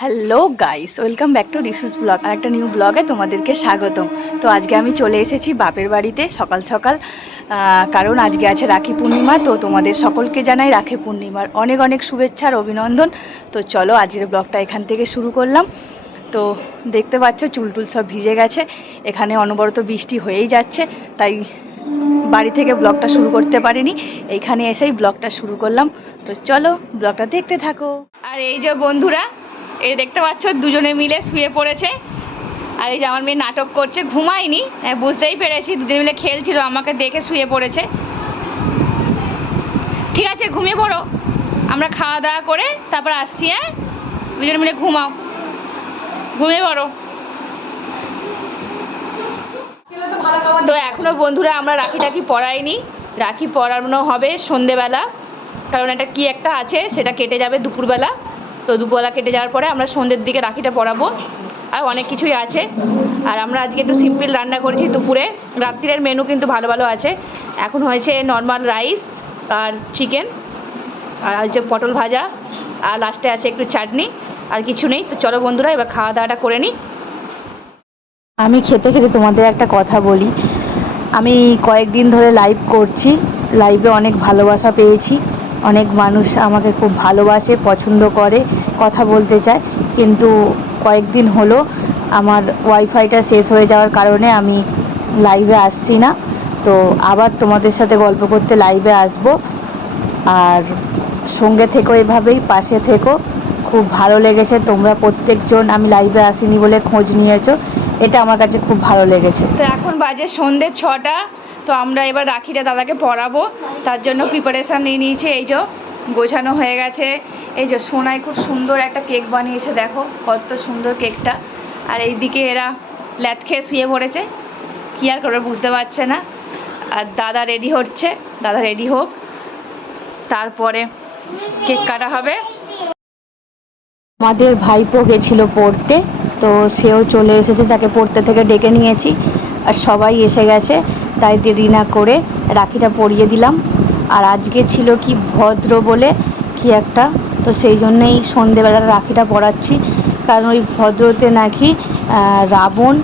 Hello guys, welcome back to Rishu's blog. আর একটা new ব্লগে তোমাদেরকে স্বাগতম। তো আজকে আমি চলে এসেছি বাপের বাড়িতে সকাল সকাল, কারণ আজকে আছে রাখি পূর্ণিমা। তো তোমাদের সকলকে জানাই রাখি পূর্ণিমার অনেক অনেক শুভেচ্ছা আর অভিনন্দন। তো চলো আজকের ব্লগটা এখান থেকে শুরু করলাম। তো দেখতে পাচ্ছ চুলটুল সব ভিজে গেছে, এখানে অনবরত বৃষ্টি হয়েই যাচ্ছে, তাই বাড়ি থেকে ব্লগটা শুরু করতে পারিনি, এইখানে এসেই ব্লগটা শুরু করলাম। তো চলো ব্লগটা দেখতে থাকো। আর এই যে বন্ধুরা, এই দেখতে পাচ্ছ দুজনে মিলে শুয়ে পড়েছে। আর এই যে আমার মেয়ে নাটক করছে, ঘুমায়নি, বুঝতেই পেরেছি, দুজনে মিলে খেলছিল, আমাকে দেখে শুয়ে পড়েছে। ঠিক আছে, ঘুমিয়ে পড়ো, আমরা খাওয়া দাওয়া করে তারপর আসছি। দুজনে মিলে ঘুমাও, ঘুমিয়ে পড়ো। তো এখনও বন্ধুরা আমরা রাখি টাকি পরাইনি, রাখি পরানো হবে সন্ধেবেলা, কারণ এটা কি একটা আছে, সেটা কেটে যাবে দুপুরবেলা। তো দুপুরবেলা কেটে যাওয়ার পরে আমরা সন্ধ্যের দিকে রাখিটা পরাবো। আর অনেক কিছুই আছে। আর আমরা আজকে একটু সিম্পল রান্না করেছি দুপুরে, রাত্রিরের মেনু কিন্তু ভালো ভালো আছে। এখন হয়েছে নর্মাল রাইস আর চিকেন, আর হচ্ছে পটল ভাজা, আর লাস্টে আছে একটু চাটনি, আর কিছু নেই। তো চলো বন্ধুরা এবার খাওয়া দাওয়াটা করে নিই। আমি খেতে খেতে তোমাদের একটা কথা বলি। আমি কয়েকদিন ধরে লাইভ করছি, লাইভে অনেক ভালোবাসা পেয়েছি, অনেক মানুষ আমাকে খুব ভালোবাসে, পছন্দ করে, কথা বলতে চায়। কিন্তু কয়েকদিন হলো আমার ওয়াইফাইটা শেষ হয়ে যাওয়ার কারণে আমি লাইভে আসছি না। তো আবার তোমাদের সাথে গল্প করতে লাইভে আসব। আর সঙ্গে থেকো, এভাবেই পাশে থেকো। খুব ভালো লেগেছে তোমরা প্রত্যেকজন আমি লাইভে আসিনি বলে খোঁজ নিয়েছো, এটা আমার কাছে খুব ভালো লেগেছে। তো এখন বাজে সন্ধ্যে 6টা। তো আমরা এবার রাখিটা দাদাকে পরাবো, তার জন্য প্রিপারেশান নিয়ে নিয়েছি। এই যে গোছানো হয়ে গেছে। এই যে সোনাই খুব সুন্দর একটা কেক বানিয়েছে, দেখো কত সুন্দর কেকটা। আর এইদিকে এরা ল্যাথ খেয়ে শুয়ে পড়েছে, কী আর করে বুঝতে পারছে না। আর দাদা রেডি হচ্ছে, দাদা রেডি হোক, তারপরে কেক কাটা হবে। আমাদের ভাইপো গেছিল পড়তে, তো সেও চলে এসেছে, তাকে পড়তে থেকে ডেকে নিয়েছি। আর সবাই এসে গেছে, তাই দেরি না করে রাখিটা পরিয়ে দিলাম। আর আজকে ছিল কি ভদ্র বলে কি একটা, তো সেই জন্যেই সন্ধেবেলা রাখিটা পরাচ্ছি। কারণ ওই ভদ্রতে নাকি রাবণ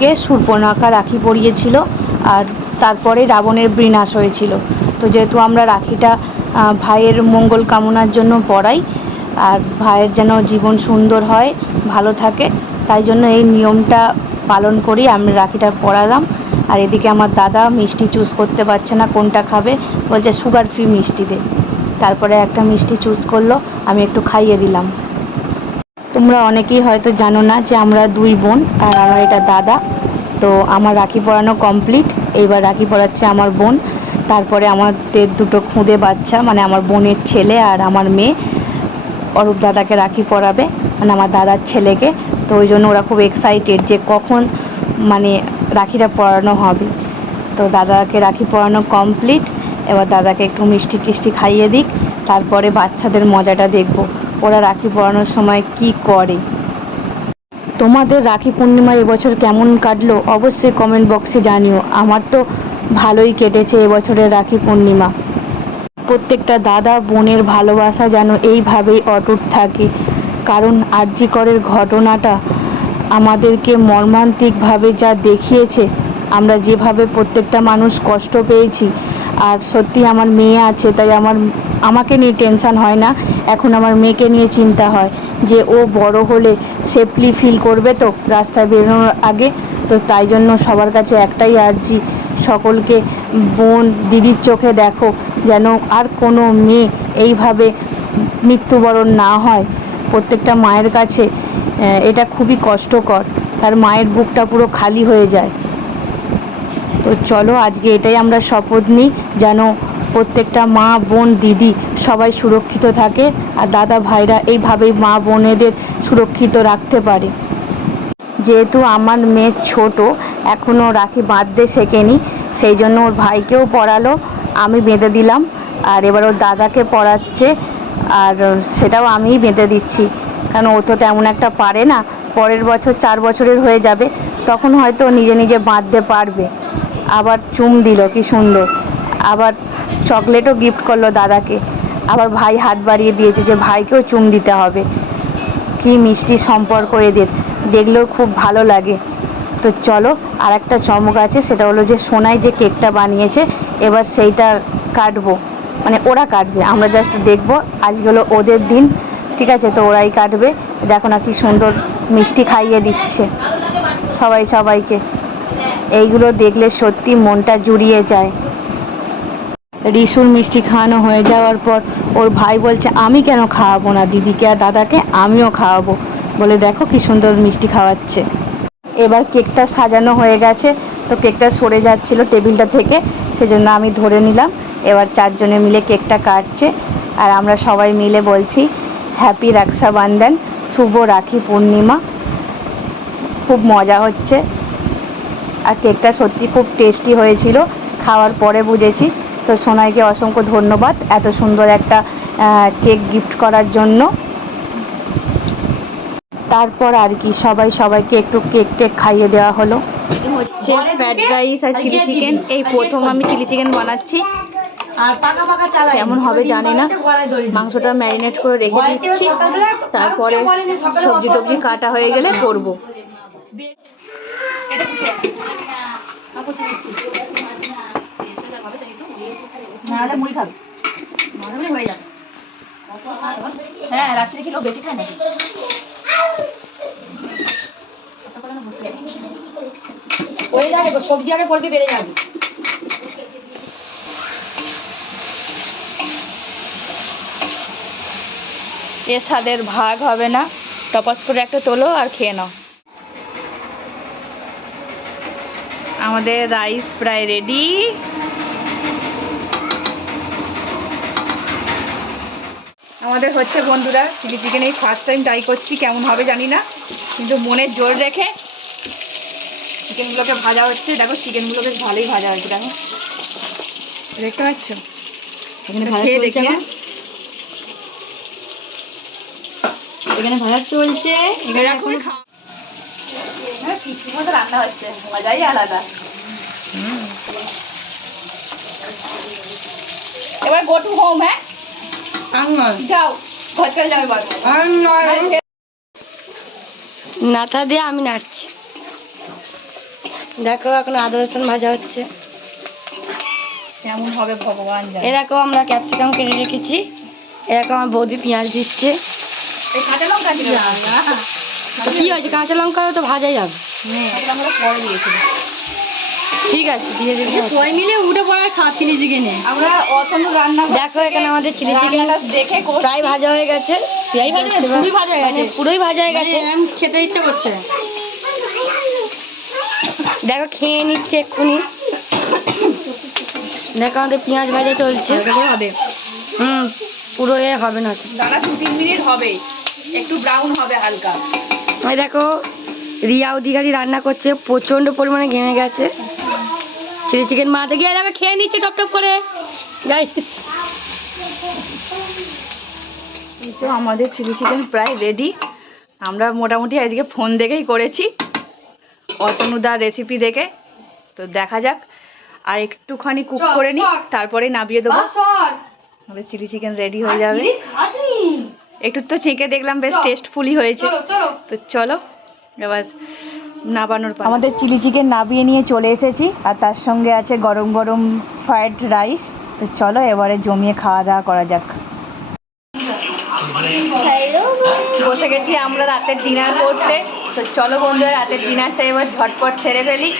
কে শূর্পণখা রাখি পরিয়েছিল, আর তারপরে রাবণের বিনাশ হয়েছিল। তো যেহেতু আমরা রাখিটা ভাইয়ের মঙ্গল কামনার জন্য পরাই, আর ভাইয়ের যেন জীবন সুন্দর হয়, ভালো থাকে, তাই জন্য এই নিয়মটা পালন করি, আমি রাখিটা পরালাম। আর এদিকে আমার দাদা মিষ্টি চুজ করতে পারছে না কোনটা খাবে, বলছে সুগার ফ্রি মিষ্টি দে। তারপরে একটা মিষ্টি চুজ করলো, আমি একটু খাইয়ে দিলাম। তোমরা অনেকেই হয়তো জানো না যে আমরা দুই বোন, আর আমার এটা দাদা। তো আমার রাখি পরানো কমপ্লিট, এইবার রাখি পরাচ্ছে আমার বোন। তারপরে আমাদের দুটো খুদে বাচ্চা, মানে আমার বোনের ছেলে আর আমার মেয়ে, অরূপ দাদাকে রাখি পরাবে, মানে আমার দাদার ছেলেকে। তো ওই জন্য ওরা খুব এক্সাইটেড যে কখন মানে রাখিটা পরানো হবে। তো দাদাকে রাখি পরানো কমপ্লিট, এবার দাদাকে একটু মিষ্টি টিষ্টি খাইয়ে দিক, তারপরে বাচ্চাদের মজাটা দেখব, ওরা রাখি পরানোর সময় কি করে। তোমাদের রাখি পূর্ণিমা এবছর কেমন কাটলো অবশ্যই কমেন্ট বক্সে জানিও। আমার তো ভালোই কেটেছে এবছরের রাখি পূর্ণিমা। প্রত্যেকটা দাদা বোনের ভালোবাসা যেন এইভাবেই অটুট থাকে, কারণ আরজি করের ঘটনাটা আমাদেরকে মর্মান্তিকভাবে যা দেখিয়েছে, আমরা যেভাবে প্রত্যেকটা মানুষ কষ্ট পেয়েছি। আর সত্যি আমার মেয়ে আছে, তাই আমাকে নিয়ে টেনশান হয় না, এখন আমার মেয়েকে নিয়ে চিন্তা হয় যে ও বড় হলে সেফলি ফিল করবে তো রাস্তায় বেরোনোর আগে। তো তাই জন্য সবার কাছে একটাই আর্জি, সকলকে বোন দিদির চোখে দেখো, যেন আর কোনো মেয়ে এইভাবে মৃত্যুবরণ না হয়। প্রত্যেকটা মায়ের কাছে এটা খুবই কষ্টকর, তার মায়ের বুকটা পুরো খালি হয়ে যায়। তো চলো আজকে এটাই আমরা শপথ নিই, যেন প্রত্যেকটা মা বোন দিদি সবাই সুরক্ষিত থাকে, আর দাদা ভাইরা এইভাবেই মা বোনেদের সুরক্ষিত রাখতে পারে। যেহেতু আমার মেয়ে ছোট, এখনও রাখি বাঁধতে শেখেনি, সেই জন্য ওর ভাইকেও পরালো, আমি বেঁধে দিলাম। আর এবার ওর দাদাকে পরাচ্ছে, আর সেটাও আমিই বেঁধে দিচ্ছি, কারণ ও তো তেমন একটা পারে না। পরের বছর 4 বছরের হয়ে যাবে, তখন হয়তো নিজে নিজে বাঁধতে পারবে। আবার চুম দিল কি সুন্দর, আবার চকলেটও গিফট করলো দাদাকে। আবার ভাই হাত বাড়িয়ে দিয়েছে যে ভাইকেও চুম দিতে হবে। কি মিষ্টি সম্পর্ক এদের, দেখলেও খুব ভালো লাগে। তো চলো, আর একটা চমক আছে, সেটা হলো যে সোনাই যে কেকটা বানিয়েছে এবার সেইটা কাটবো, মানে ওরা কাটবে, আমরা জাস্ট দেখবো। আজকে হলো ওদের দিন, ঠিক আছে, তো ওরাই কাটবে। দেখো না কি সুন্দর মিষ্টি খাইয়ে দিচ্ছে সবাইকে, এইগুলো দেখলে সত্যি মনটা জুড়িয়ে যায়। রিসুর মিষ্টি খাওয়ানো হয়ে যাওয়ার পর ওর ভাই বলছে আমি কেন খাওয়াবো না দিদিকে আর দাদাকে, আমিও খাওয়াবো, বলে দেখো কি সুন্দর মিষ্টি খাওয়াচ্ছে। এবার কেকটা সাজানো হয়ে গেছে, তো কেকটা সরে যাচ্ছিল টেবিলটা থেকে, সেজন্য আমি ধরে নিলাম। এবার চারজনে মিলে কেকটা কাটছে, আর আমরা সবাই মিলে বলছি হ্যাপি রক্ষাবন্ধন, শুভ রাখি পূর্ণিমা। খুব মজা হচ্ছে, আর কেকটা সত্যি খুব টেস্টি হয়েছিল, খাওয়ার পরে বুঝেছি। তো সোনাইকে অসংখ্য ধন্যবাদ এত সুন্দর একটা কেক গিফট করার জন্য। তারপর আর কি সবাইকে একটু কেক খাইয়ে দেওয়া হলো। হচ্ছে ফ্রাইড রাইস আর চিলি চিকেন, এই প্রথম আমি চিলি চিকেন বানাচ্ছি, কেমন হবে জানি না। মাংসটা ম্যারিনেট করে রেখে দিচ্ছি, তারপরে সবজি টবজি কাটা হয়ে গেলে করবো। হ্যাঁ, রাত্রে কি লোক বেশি খায় নাকি? ওই যাবে, সবজি আগে পড়বি, বেড়ে যাবে। এ স্বাদের ভাগ হবে না, টপাস করে একটা তোলো আর খেয়ে নাও। আমাদের রাইস প্রায় রেডি। আমাদের হচ্ছে বন্ধুরা চিলি চিকেন, এই ফার্স্ট টাইম ট্রাই করছি, কেমন হবে জানি না, কিন্তু মনের জোর রেখে চিকেনগুলোকে ভাজা হচ্ছে। দেখো চিকেনগুলো বেশ ভালোই ভাজা হয়েছে, দেখো, দেখতে পাচ্ছ, এখানে ভাজা চলছে, এখানে ভাজা চলছে, এখানে এখন ফিস্টির মতো রান্না হচ্ছে, মজাই আলাদা। এবার গো টু হোম। হ্যাঁ, যাও ঘর চলে যাও এবার। নাথা দিয়ে আমি নাড়ছি, দেখো এখন আদা রসুন ভাজা হচ্ছে, কেমন হবে ভগবান জানে। এরকম আমরা ক্যাপসিকাম কেটে রেখেছি, এরকম আমার বৌদি পেঁয়াজ দিচ্ছে। এই কাঁচা লঙ্কা কি হয়েছে, কাঁচা লঙ্কাও তো ভাজাই যাবে, পরে দিয়েছিল। ঠিক আছে, দিয়ে দিবি, সবাই মিলে উঠে পড়া খাওয়া চিলি চিকেনে। আমরা অতনু রান্না, দেখো এখানে আমাদের চিলি চিকেনটা দেখে প্রায় ভাজা হয়ে গেছে, প্রায় ভাজা, পুরোই ভাজা হয়ে গেছে, পুরোই ভাজা হয়ে গেছে, খেতে ইচ্ছে করছে। দেখো খেয়ে নিচ্ছে এক্ষুনি, দেখো আমাদের পেঁয়াজ ভাজা চলছে, হবে পুরো এ হবে না, দাদা 2-3 মিনিট হবে, একটু ব্রাউন হবে হালকা। ওই দেখো রিয়া অধিকারী রান্না করছে, প্রচন্ড পরিমাণে ঘেমে গেছে। চিলি চিকেন মাতে গিয়ে দেখো খেয়ে নিচ্ছে টপ টপ করে। এই তো আমাদের চিলি চিকেন প্রায় রেডি। আমরা মোটামুটি আজকে ফোন দেখেই করেছি, অতনুদার রেসিপি দেখে। তো দেখা যাক, আর একটুখানি কুক করে নিই, তারপরে নামিয়ে দেবো, আমাদের চিলি চিকেন রেডি হয়ে যাবে। একটু তো চেঁকে দেখলাম, বেশ টেস্টফুলি হয়েছে। তো চলো এবার নাবানোর পালা। আমাদের চিলি চিকেন নাবিয়ে নিয়ে চলে এসেছি, আর তার সঙ্গে আছে গরম গরম ফ্রাইড রাইস। তো চলো এবারে জমিয়ে খাওয়া দাওয়া করা যাক। বসে গেছি আমরা রাতের ডিনার করতে। তো চলো বন্ধুরা, রাতের ডিনারটা এবার ঝটপট সেরে ফেলি।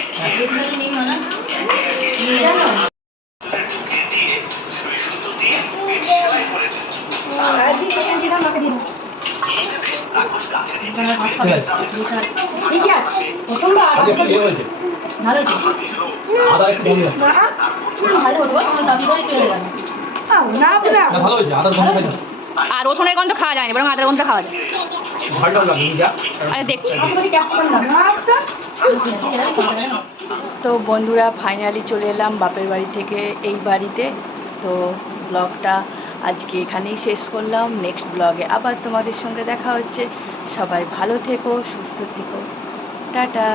আর রসুনের গন্ধ খাওয়া যায়নি, বরং আদার গন্ধ খাওয়া যায়। দেখছি। তো বন্ধুরা ফাইনালি চলে এলাম বাপের বাড়ি থেকে এই বাড়িতে। তো ব্লগটা আজকে এখানেই শেষ করলাম, নেক্সট ব্লগে আবার তোমাদের সঙ্গে দেখা হচ্ছে। সবাই ভালো থেকো, সুস্থ থেকো, টাটা।